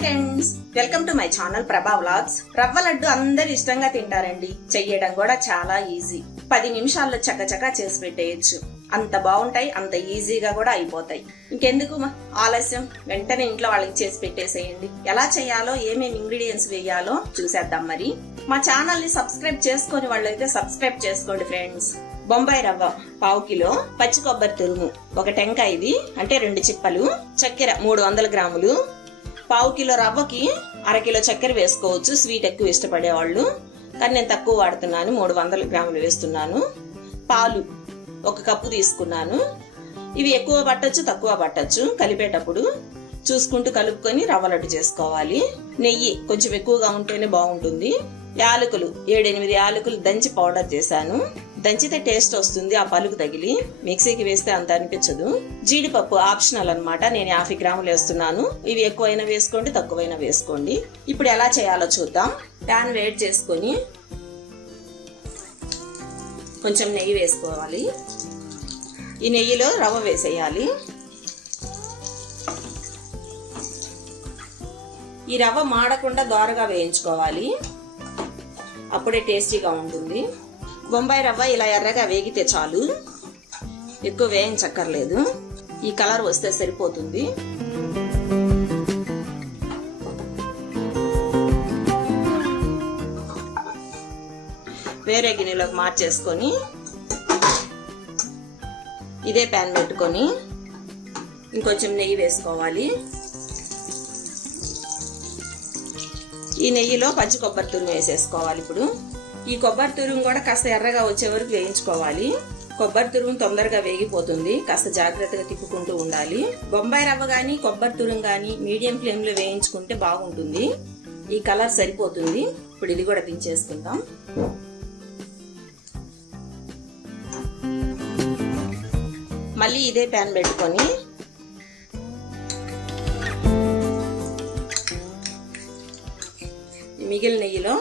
Friends, welcome to my channel ప్రభా vlogs. రవ్వ లడ్డు అందరు ఇష్టంగా తింటారండి. చెయ్యడం కూడా చాలా ఈజీ. 10 నిమిషాల్లో చకచకా చేసి పెట్టేయచ్చు. అంత బాగుంటాయి, అంత ఈజీగా కూడా అయిపోతాయి. ఇంకెందుకు ఆలస్యం, వెంటనే ఇంట్లో వాళ్ళకి చేసి పెట్టేసేయండి. ఎలా చేయాలో, ఏమేమి ఇంగ్రీడియంట్స్ వేయాలో చూసేద్దాం. మరి మా ఛానల్ ని సబ్స్క్రైబ్ చేసుకుని వాళ్ళైతే సబ్స్క్రైబ్ చేసుకోండి ఫ్రెండ్స్. బొంబాయి రవ్వ 1/2 కిలో, పచ్చి కొబ్బరి తురుము 1 టెంకాయ, ఇది అంటే 2 చిప్పలు, చక్కెర 300 గ్రాములు. 1/2 కిలో రవ్వకి 1/2 కిలో చక్కెర వేసుకోవచ్చు, స్వీట్ ఎక్కువ ఇష్టపడే వాళ్ళు. కానీ నేను తక్కువ వాడుతున్నాను, 300 గ్రాములు వేస్తున్నాను. పాలు 1 కప్పు తీసుకున్నాను. ఇవి ఎక్కువ పట్టచ్చు, తక్కువ పట్టచ్చు. కలిపేటప్పుడు చూసుకుంటూ కలుపుకొని రవ్వ లడ్డు చేసుకోవాలి. నెయ్యి కొంచెం ఎక్కువగా ఉంటేనే బాగుంటుంది. యాలకులు 7-8 యాలకులు దంచి పౌడర్ చేశాను. దంచితే టేస్ట్ వస్తుంది, ఆ పలుకు తగిలి. మిక్సీకి వేస్తే అంత అనిపించదు. జీడిపప్పు ఆప్షనల్ అన్నమాట, నేను 50 గ్రాములు వేస్తున్నాను. ఇవి ఎక్కువైనా వేసుకోండి, తక్కువైనా వేసుకోండి. ఇప్పుడు ఎలా చేయాలో చూద్దాం. ప్యాన్ వేడి చేసుకొని కొంచెం నెయ్యి వేసుకోవాలి. ఈ నెయ్యిలో రవ్వ వేసేయాలి. ఈ రవ్వ మాడకుండా దోరగా వేయించుకోవాలి, అప్పుడే టేస్టీగా ఉంటుంది. బొంబాయి రవ్వ ఇలా ఎర్రగా వేగితే చాలు, ఎక్కువ వేయించక్కర్లేదు. ఈ కలర్ వస్తే సరిపోతుంది. వేరే గిన్నెలోకి మార్చేసుకొని ఇదే ప్యాన్ పెట్టుకొని ఇంకొంచెం నెయ్యి వేసుకోవాలి. ఈ నెయ్యిలో పచ్చి కొబ్బరి తురుము వేసేసుకోవాలి. ఇప్పుడు ఈ కొబ్బరి తురుము కూడా కాస్త ఎర్రగా వచ్చే వరకు వేయించుకోవాలి. కొబ్బరి తురుము తొందరగా వేగిపోతుంది, కాస్త జాగ్రత్తగా తిప్పుకుంటూ ఉండాలి. బొంబాయి రవ్వ గానీ కొబ్బరి తురుము గానీ మీడియం ఫ్లేమ్ లో వేయించుకుంటే బాగుంటుంది. ఈ కలర్ సరిపోతుంది. ఇప్పుడు ఇది కూడా దించేసుకుందాం. మళ్ళీ ఇదే ప్యాన్ పెట్టుకొని మిగిలిన నెయ్యిలో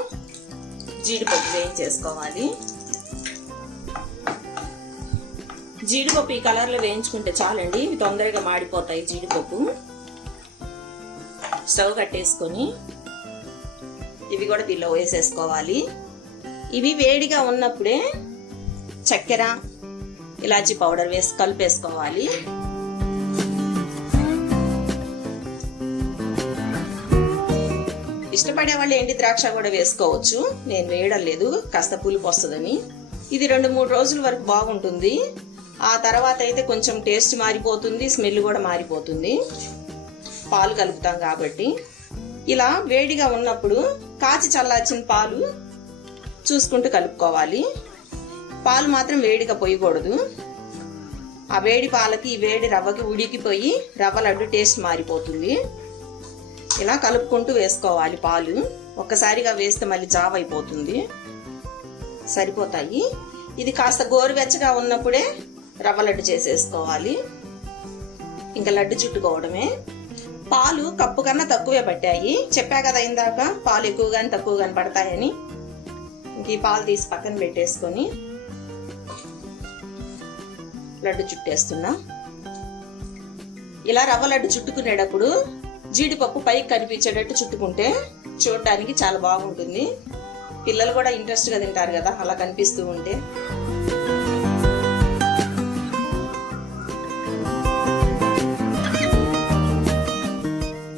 జీడిపప్పు వేయించేసుకోవాలి. జీడిపప్పు ఈ కలర్ లో వేయించుకుంటే చాలండి, ఇవి తొందరగా మాడిపోతాయి. జీడిపప్పు స్టవ్ కట్టేసుకొని ఇవి కూడా దీనిలో వేసేసుకోవాలి. ఇవి వేడిగా ఉన్నప్పుడే చక్కెర, ఇలాచీ పౌడర్ వేసి కలిపేసుకోవాలి. ఇష్టపడే వాళ్ళు ఎండి ద్రాక్ష కూడా వేసుకోవచ్చు, నేను వేయడం లేదు, కాస్త పులుపు వస్తుందని. ఇది 2-3 రోజుల వరకు బాగుంటుంది. ఆ తర్వాత అయితే కొంచెం టేస్ట్ మారిపోతుంది, స్మెల్ కూడా మారిపోతుంది. పాలు కలుపుతాం కాబట్టి. ఇలా వేడిగా ఉన్నప్పుడు కాచి చల్లార్చిన పాలు చూసుకుంటూ కలుపుకోవాలి. పాలు మాత్రం వేడిగా పోయకూడదు. ఆ వేడి పాలకి ఈ వేడి రవ్వకి ఉడికిపోయి రవ్వ లడ్డు టేస్ట్ మారిపోతుంది. ఇలా కలుపుకుంటూ వేసుకోవాలి. పాలు ఒక్కసారిగా వేస్తే మళ్ళీ జావ అయిపోతుంది. సరిపోతాయి. ఇది కాస్త గోరువెచ్చగా ఉన్నప్పుడే రవ్వ లడ్డు చేసేసుకోవాలి. ఇంకా లడ్డు చుట్టుకోవడమే. పాలు కప్పు కన్నా తక్కువే పట్టాయి, చెప్పా కదా ఇందాక, పాలు ఎక్కువగాని తక్కువగాని పడతాయని. ఇంక ఈ పాలు తీసి పక్కన పెట్టేసుకొని లడ్డు చుట్టేస్తున్నా. ఇలా రవ్వ లడ్డు చుట్టుకునేటప్పుడు జీడిపప్పు పైకి కనిపించేటట్టు చుట్టుకుంటే చూడడానికి చాలా బాగుంటుంది. పిల్లలు కూడా ఇంట్రెస్ట్ గా తింటారు కదా అలా కనిపిస్తూ ఉంటే.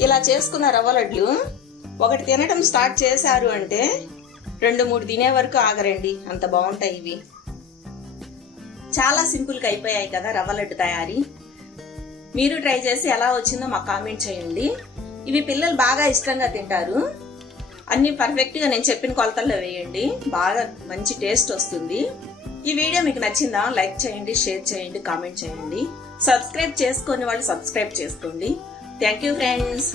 ఇలా చేసుకున్న రవ్వ లడ్లు ఒకటి తినడం స్టార్ట్ చేశారు అంటే 2-3 తినే వరకు ఆగరండి, అంత బాగుంటాయి ఇవి. చాలా సింపుల్ గా అయిపోయాయి కదా రవ్వ లడ్డు తయారీ. మీరు ట్రై చేసి ఎలా వచ్చిందో మాకు కామెంట్ చేయండి. ఇవి పిల్లలు బాగా ఇష్టంగా తింటారు. అన్ని పర్ఫెక్ట్ గా నేను చెప్పిన కొలతల్లో వేయండి, బాగా మంచి టేస్ట్ వస్తుంది. ఈ వీడియో మీకు నచ్చిందా? లైక్ చేయండి, షేర్ చేయండి, కామెంట్ చేయండి. సబ్స్క్రైబ్ చేసుకునే వాళ్ళు సబ్స్క్రైబ్ చేసుకోండి. Thank you friends.